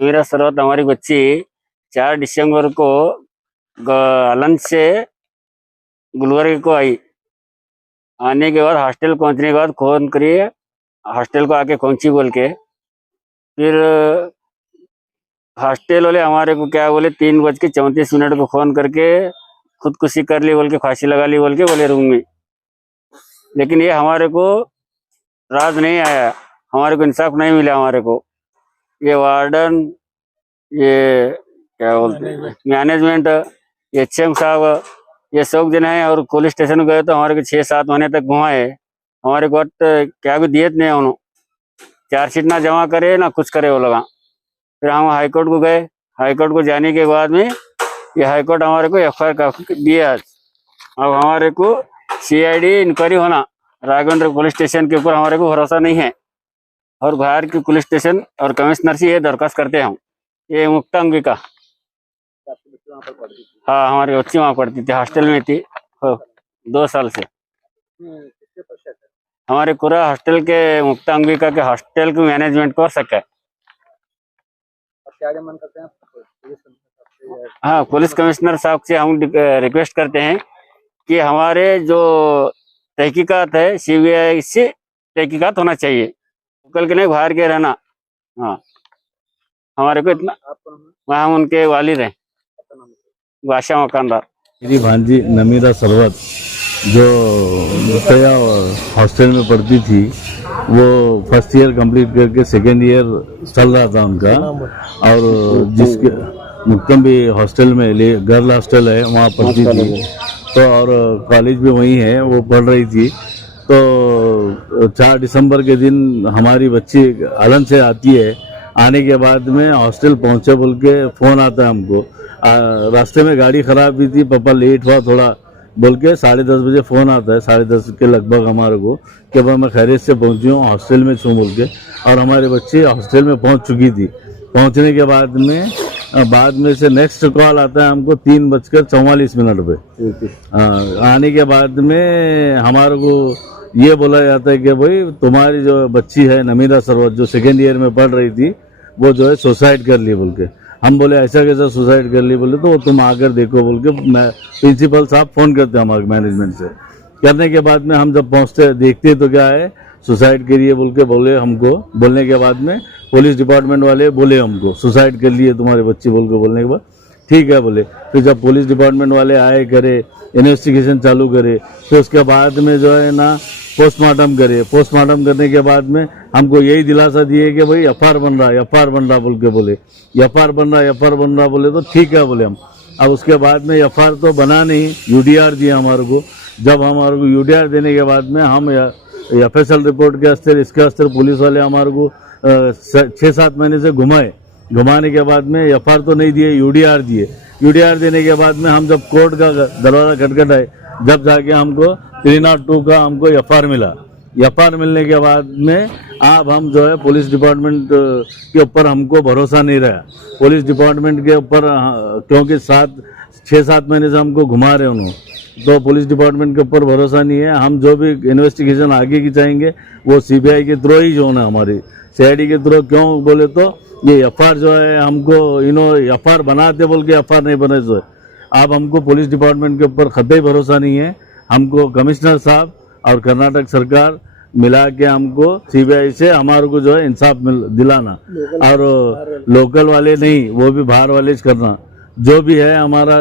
मेरा सर्वत हमारी बच्ची 4 दिसंबर को आलंद से गुलबर्ग को आई। आने के बाद हॉस्टल पहुंचने के बाद फोन करिए, हॉस्टल को आके पहुंची बोल के। फिर हॉस्टल वाले हमारे को क्या बोले, 3:34 को फोन करके खुदकुशी कर ली बोल के, फांसी लगा ली बोल के बोले रूम में। लेकिन ये हमारे को राज नहीं आया, हमारे को इंसाफ नहीं मिला। हमारे को ये वार्डन, ये क्या बोलते हैं मैनेजमेंट, ये एचएम साहब, ये सब जन है। और पुलिस स्टेशन गए तो हमारे को 6-7 महीने तक घुमाए। हमारे को क्या भी दिए नहीं उन्होंने, चार्जशीट ना जमा करे ना कुछ करे वो लोग। फिर हम हाईकोर्ट को गए। हाईकोर्ट को जाने के बाद में ये हाईकोर्ट हमारे को एफआईआर दिया। अब हमारे को सीआईडी इंक्वायरी होना, राघवेंद्र पुलिस स्टेशन के ऊपर हमारे को भरोसा नहीं है। और बाहर की पुलिस स्टेशन और कमिश्नर से ये दरखास्त करते हैं हम। ये मुक्ता अंगिका, हाँ हमारी बच्ची वहाँ पढ़ती थी, हॉस्टल में थी 2 साल से। हमारे पूरा हॉस्टल के मुक्ता अंगिका के हॉस्टल के मैनेजमेंट को सके। हाँ, पुलिस कमिश्नर साहब से हम रिक्वेस्ट करते हैं कि हमारे जो तहकीकात है सीबीआई से तहकीकात होना चाहिए, कल के नहीं बाहर के रहना। हाँ, हमारे को इतना, वहाँ हम उनके वालिद हैं, बादशाह मकानदार। मेरी भांजी नमीरा सरवत जो मुतैया हॉस्टल में पढ़ती थी, वो फर्स्ट ईयर कंप्लीट करके सेकेंड ईयर चल रहा था उनका। और जिसके मुक्तम भी हॉस्टल में गर्ल हॉस्टल है, वहाँ पढ़ती थी। तो और कॉलेज भी वहीं है, वो पढ़ रही थी। तो 4 दिसंबर के दिन हमारी बच्ची आलम से आती है। आने के बाद में हॉस्टल पहुँचे बोल के फ़ोन आता है हमको। रास्ते में गाड़ी ख़राब भी थी, पापा लेट हुआ थोड़ा बोल के 10:30 बजे फ़ोन आता है, 10:30 के लगभग हमारे को, कि अब मैं खैरियत से पहुँची हूँ, हॉस्टल में छूँ बोल के। और हमारे बच्चे हॉस्टल में पहुँच चुकी थी। पहुँचने के बाद में से नेक्स्ट कॉल आता है हमको 3:44 पे। आने के बाद में हमारे को ये बोला जाता है कि भाई तुम्हारी जो बच्ची है नमीरा सरवत, जो सेकेंड ईयर में पढ़ रही थी, वो जो है सुसाइड कर ली बोल के। हम बोले ऐसा कैसा सुसाइड कर ली? बोले तो वो तुम आकर देखो बोल के प्रिंसिपल साहब फ़ोन करते हैं हमारे मैनेजमेंट से। करने के बाद में हम जब पहुँचते देखते तो क्या है, सुसाइड करिए बोल के बोले हमको। बोलने के बाद में पुलिस डिपार्टमेंट वाले बोले हमको सुसाइड कर लिए तुम्हारे बच्ची बोल के। बोलने के बाद ठीक है बोले। फिर जब पुलिस डिपार्टमेंट वाले आए, करे इन्वेस्टिगेशन चालू करे, फिर उसके बाद में जो है ना पोस्टमार्टम करे। पोस्टमार्टम करने के बाद में हमको यही दिलासा दिए कि भाई एफआईआर बन रहा है, एफआईआर बन रहा बोल के बोले। एफआईआर बन रहा, एफआईआर बन रहा बोले तो ठीक है बोले हम। अब उसके बाद में एफआईआर तो बना नहीं, यूडीआर दिया हमारे को। जब हमारे को यूडीआर देने के बाद में हम एफएसएल रिपोर्ट के अस्तर, इसके अस्तर पुलिस वाले हमारे को 6-7 महीने से घुमाए। घुमाने के बाद में एफआईआर तो नहीं दिए, यूडीआर दिए। यूडीआर देने के बाद में हम जब कोर्ट का दरवाजा खटखटाए, जब जाके हमको 302 का हमको एफआईआर मिला। एफआईआर मिलने के बाद में अब हम जो है पुलिस डिपार्टमेंट के ऊपर हमको भरोसा नहीं रहा। पुलिस डिपार्टमेंट के ऊपर क्योंकि 6-7 महीने से हमको घुमा रहे उन्होंने, तो पुलिस डिपार्टमेंट के ऊपर भरोसा नहीं है। हम जो भी इन्वेस्टिगेशन आगे की चाहेंगे वो सीबीआई के थ्रू ही जो है हमारी सीआईडी के थ्रू। क्यों बोले तो ये एफआईआर जो है हमको एफआईआर बनाते बोल के एफआईआर नहीं बने। जो है अब हमको पुलिस डिपार्टमेंट के ऊपर कतई भरोसा नहीं है। हमको कमिश्नर साहब और कर्नाटक सरकार मिला के हमको सीबीआई से हमारे को जो है इंसाफ दिलाना, और लोकल वाले नहीं, वो भी बाहर वाले करना। जो भी है हमारा,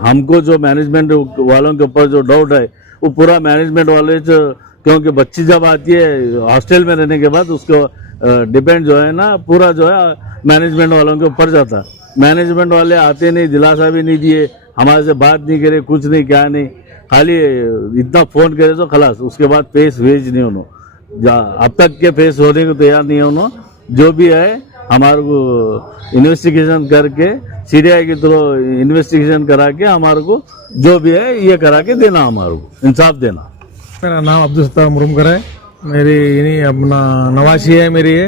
हमको जो मैनेजमेंट वालों के ऊपर जो डाउट है वो पूरा मैनेजमेंट वाले, क्योंकि बच्ची जब आती है हॉस्टल में रहने के बाद उसको डिपेंड जो है ना पूरा जो है मैनेजमेंट वालों के ऊपर जाता। मैनेजमेंट वाले आते नहीं, दिलासा भी नहीं दिए, हमारे से बात नहीं करे, कुछ नहीं, क्या नहीं, खाली इतना फ़ोन करे तो खलास। उसके बाद फेस भेज नहीं उन्होंने, अब तक के फेस होने को तैयार नहीं है उन्होंने। जो भी है हमारे को इन्वेस्टिगेशन करके सीबीआई के थ्रू इन्वेस्टिगेशन करा के हमारे को जो भी है ये करा के देना, हमारे को इंसाफ देना। मेरा नाम अब्दुल सत्तार मुरुमकर है। मेरी इन्हीं अपना नवासी है मेरी ये।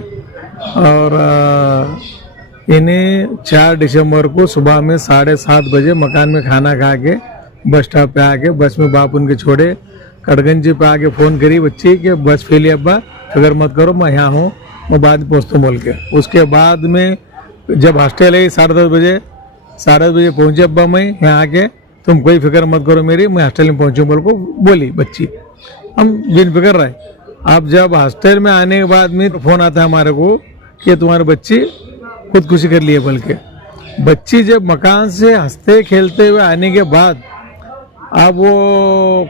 और इन्हें 4 दिसंबर को सुबह में 7:30 बजे मकान में खाना खा के बस स्टॉप पे आके बस में बाप उनके छोड़े कटगंजी पे आके फ़ोन करी बच्ची कि बस फेली अब्बा, फिक्र मत करो, मैं यहाँ हूँ, मैं बाद में पहुँचता हूँ बोल के। उसके बाद में जब हॉस्टल है 10:30 बजे पहुंचे अब्बा मैं यहाँ आके, तुम कोई फिक्र मत करो मेरी, मैं हॉस्टल में पहुंचूं बोल को बोली बच्ची। हम बिन फिक्र रहे। अब जब हॉस्टल में आने के बाद में फोन आता है हमारे को कि तुम्हारी बच्ची खुदकुशी कर ली है बोल के। बच्ची जब मकान से हंसते खेलते हुए आने के बाद अब वो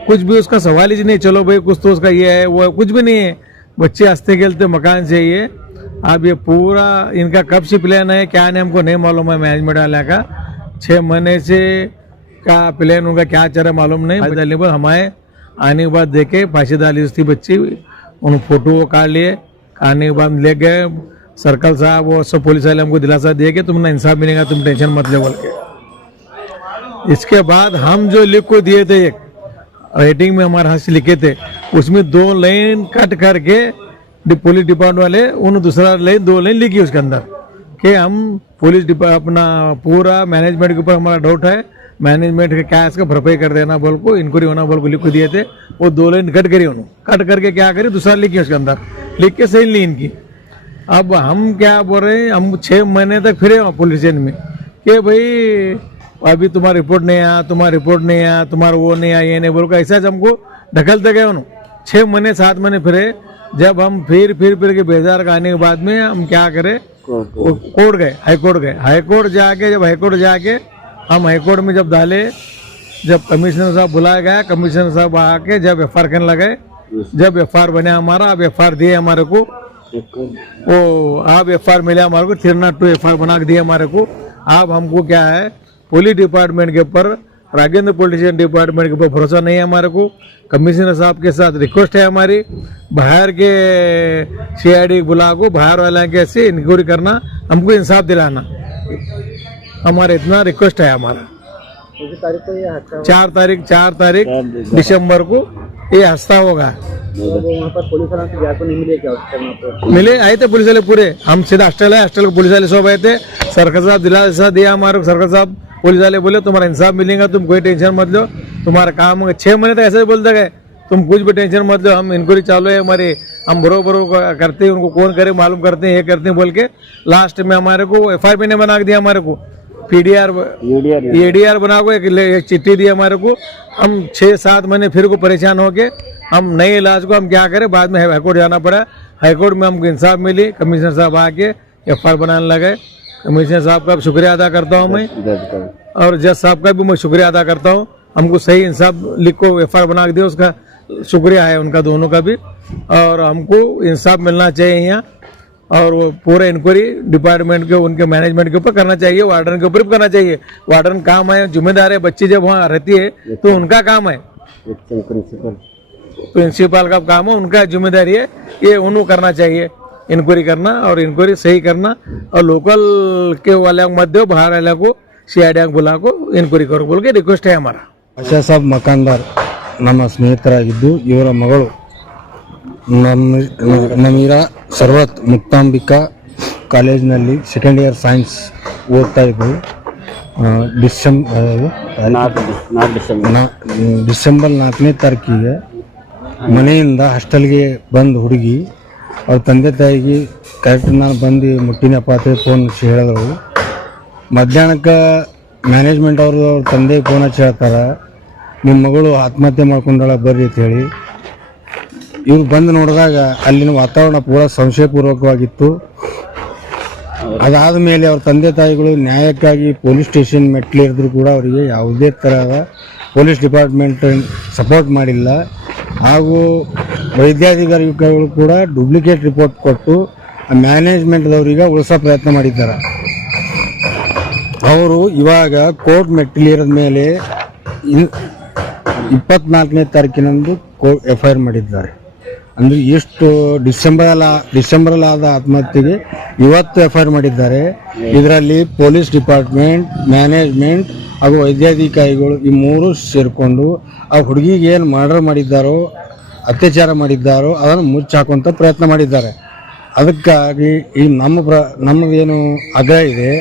कुछ भी उसका सवाल ही नहीं, चलो भाई कुछ तो उसका ये है वो है, कुछ भी नहीं है। बच्चे हंसते खेलते मकान से ये। अब ये पूरा इनका कब से प्लान है क्या नहीं हमको नहीं मालूम है, मैनेजमेंट वाला का 6 महीने से का प्लान उनका क्या चल रहा है मालूम नहीं। हमारे आने के बाद देखे फांसी डाली थी बच्ची, उन फोटो वो काट लिए, आने के बाद ले गए सर्कल साहब वो सब पुलिस वाले हमको दिलासा दिए कि तुमने इंसाफ मिलेगा, तुम टेंशन मत ले बोल के। इसके बाद हम जो लिख को दिए थे, एक राइटिंग में हमारे हाथ से लिखे थे, उसमें 2 लाइन कट करके पुलिस डिपार्टमेंट वाले उन दूसरा लाइन 2 लाइन लिखी उसके अंदर कि हम पुलिस अपना पूरा मैनेजमेंट के ऊपर हमारा डाउट है, मैनेजमेंट का क्या इसका भरपाई कर देना बोल को, इंक्वायरी होना बोल को लिख को दिए थे। वो 2 लाइन कट करी उन्होंने, कट करके क्या करी दूसरा लिखी उसके अंदर, लिख के सही ली इनकी। अब हम क्या बोल रहे हैं, हम 6 महीने तक फिरे पुलिस स्टेशन में कि भाई अभी तुम्हारा रिपोर्ट नहीं आया, तुम्हारा रिपोर्ट नहीं आया, तुम्हारा वो नहीं आया, ये नहीं बोल को, ऐसा हमको ढकलते गए उन्होंने। 6 महीने 7 महीने फिरे। जब हम फिर के बेजार का आने के बाद में हम क्या करें, कोर्ट गए, हाईकोर्ट गए। हाईकोर्ट जाके जब हाईकोर्ट जाके हम हाईकोर्ट में जब डाले, जब कमिश्नर साहब बुलाया गया, कमिश्नर साहब आके जब FR करने लगे, जब FR बने हमारा, अब FR दिए हमारे को, वो अब FR मिले हमारे को 302 FR बना के दिए हमारे को। अब हमको क्या है, पुलिस डिपार्टमेंट के ऊपर, राजेंद्र पुलिस डिपार्टमेंट के ऊपर भरोसा नहीं है हमारे को। कमिश्नर साहब के साथ रिक्वेस्ट है हमारी, बाहर के CID बुला को, बाहर वाला के से इंक्वायरी करना, हमको इंसाफ दिलाना, हमारा इतना रिक्वेस्ट है हमारा। 4 तारीख दिसंबर को ये हंसता होगा। वहाँ पर पुलिस वालों से जाकर नहीं मिले क्या? मिले, आए थे पुलिस वाले पूरे। हम सीधा हॉस्टल है, हॉस्टल के पुलिस वाले सब आए थे। सरकार साहब दिलासा दिया हमारे को। सरकार साहब पुलिस वाले बोले तुम्हारा इंसाफ मिलेगा, तुम कोई टेंशन मत लो, तुम्हारा काम होगा। 6 महीने तक ऐसे ही बोलते गए, तुम कुछ भी टेंशन मत लो, हम इंक्वायरी चालू है हमारी, हम बरोबर करते हैं, उनको कौन करे मालूम करते हैं, ये करते हैं बोल के लास्ट में हमारे को FIR ने बना के दिया हमारे को, ADR बना को एक चिट्ठी दी हमारे को। हम 6-7 महीने फिर को परेशान हो के हम नए इलाज को हम क्या करें, बाद में हाईकोर्ट जाना पड़ा। हाईकोर्ट में हमको इंसाफ मिली, कमिश्नर साहब आके FR बनाने लगे। कमिश्नर साहब का शुक्रिया अदा करता हूँ मैं, और जज साहब का भी मैं शुक्रिया अदा करता हूँ। हमको सही इंसाफ लिख को FR बना के दिया, उसका शुक्रिया है उनका दोनों का भी। और हमको इंसाफ मिलना चाहिए यहाँ, और वो पूरा इंक्वायरी डिपार्टमेंट के उनके मैनेजमेंट के ऊपर करना चाहिए, वार्डन के ऊपर भी करना चाहिए। वार्डन काम है, जिम्मेदार है, बच्ची जब वहाँ रहती है तो उनका काम है, प्रिंसिपल का काम है, उनका जिम्मेदारी है, ये उन्होंने करना चाहिए, इंक्वायरी करना और इंक्वायरी सही करना। और लोकल के वाले मत दो, बाहर वाले को CID बुला को इंक्वायरी करो बोल के रिक्वेस्ट है हमारा। ಆಶಾ ಸಾಬ್ ಮಕಾನ್ದಾರ್ ನಮ್ಮ ಸ್ನೇಹಿತರಾಗಿದ್ದು, ಇವರ ಮಗಳು ನಮೀರಾ ಸರ್ವತ್ ಮುಕ್ತಾಂಬಿಕಾ ಕಾಲೇಜಿನಲ್ಲಿ ಸೆಕೆಂಡ್ ಇಯರ್ ಸೈನ್ಸ್ ಓದ್ತಾ ಇದ್ದರು. ಡಿಸೆಂಬರ್ 4ನೇ ತಾರೀಕಿಗೆ ಮನೆಯಿಂದ ಹಾಸ್ಟೆಲ್ಗೆ ಬಂದು ಹುಡುಗಿ ಅವ್ರ ತಂದೆ ತಾಯಿಗೆ ಕರೆಕ್ಟ್ ನಾನು ಬಂದು ಮುಟ್ಟಿನಪ್ಪ ಅಂತ ಫೋನ್ ಹೇಳಿದ್ರು. ಮಧ್ಯಾಹ್ನಕ್ಕೆ ಮ್ಯಾನೇಜ್ಮೆಂಟ್ ಅವ್ರ ತಂದೆ ಫೋನ್ ಹಚ್ಚಿ ಹೇಳ್ತಾರೆ, ನಿಮ್ಮ ಮಗಳು ಆತ್ಮಹತ್ಯೆ ಮಾಡ್ಕೊಂಡಾಳ ಬರ್ರಿ ಅಂತ ಹೇಳಿ. ಇವ್ರು ಬಂದು ನೋಡಿದಾಗ ಅಲ್ಲಿನ ವಾತಾವರಣ ಪೂರಾ ಸಂಶಯಪೂರ್ವಕವಾಗಿತ್ತು. ಅದಾದ ಮೇಲೆ ಅವ್ರ ತಂದೆ ತಾಯಿಗಳು ನ್ಯಾಯಕ್ಕಾಗಿ ಪೊಲೀಸ್ ಸ್ಟೇಷನ್ ಮೆಟ್ಲಿರಿದ್ರು ಕೂಡ ಅವರಿಗೆ ಯಾವುದೇ ಥರದ ಪೊಲೀಸ್ ಡಿಪಾರ್ಟ್ಮೆಂಟ್ ಸಪೋರ್ಟ್ ಮಾಡಿಲ್ಲ. ಹಾಗೂ ವೈದ್ಯಾಧಿಕಾರಿಗಳು ಕೂಡ ಡೂಪ್ಲಿಕೇಟ್ ರಿಪೋರ್ಟ್ ಕೊಟ್ಟು ಮ್ಯಾನೇಜ್ಮೆಂಟ್ದವ್ರಿಗೆ ಉಳಿಸೋ ಪ್ರಯತ್ನ ಮಾಡಿದ್ದಾರೆ. ಅವರು ಇವಾಗ ಕೋರ್ಟ್ ಮೆಟ್ಟಿಲಿರದ ಮೇಲೆ 24ನೇ ತಾರೀಕಿನಂದು FIR ಮಾಡಿದ್ದಾರೆ. ಅಂದರೆ ಎಷ್ಟು ಡಿಸೆಂಬರಲ್ಲಿ ಆದ ಆತ್ಮಹತ್ಯೆಗೆ ಇವತ್ತು FIR ಮಾಡಿದ್ದಾರೆ. ಇದರಲ್ಲಿ ಪೊಲೀಸ್ ಡಿಪಾರ್ಟ್ಮೆಂಟ್, ಮ್ಯಾನೇಜ್ಮೆಂಟ್ ಹಾಗೂ ವೈದ್ಯಾಧಿಕಾರಿಗಳು ಈ ಮೂರು ಸೇರಿಕೊಂಡು ಆ ಹುಡುಗಿಗೆ ಏನು ಮರ್ಡರ್ ಮಾಡಿದ್ದಾರೋ, ಅತ್ಯಾಚಾರ ಮಾಡಿದ್ದಾರೋ ಅದನ್ನು ಮುಚ್ಚಾಕುವಂಥ ಪ್ರಯತ್ನ ಮಾಡಿದ್ದಾರೆ. ಅದಕ್ಕಾಗಿ ಈ ನಮ್ಮದೇನು ಆಗ್ರಹ ಇದೆ,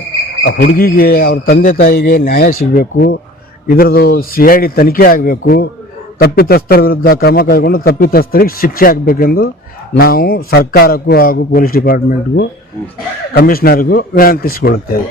ಆ ಹುಡುಗಿಗೆ ಅವ್ರ ತಂದೆ ತಾಯಿಗೆ ನ್ಯಾಯ ಸಿಗಬೇಕು, ಇದರದ್ದು CID ತನಿಖೆ ಆಗಬೇಕು, ತಪ್ಪಿತಸ್ಥರ ವಿರುದ್ಧ ಕ್ರಮ ಕೈಗೊಂಡು ತಪ್ಪಿತಸ್ಥರಿಗೆ ಶಿಕ್ಷೆ ಆಗಬೇಕೆಂದು ನಾವು ಸರ್ಕಾರಕ್ಕೂ ಹಾಗೂ ಪೊಲೀಸ್ ಡಿಪಾರ್ಟ್ಮೆಂಟ್ಗೂ ಕಮಿಷನರ್ಗೂ ವಿನಂತಿಸಿಕೊಳ್ಳುತ್ತೇವೆ.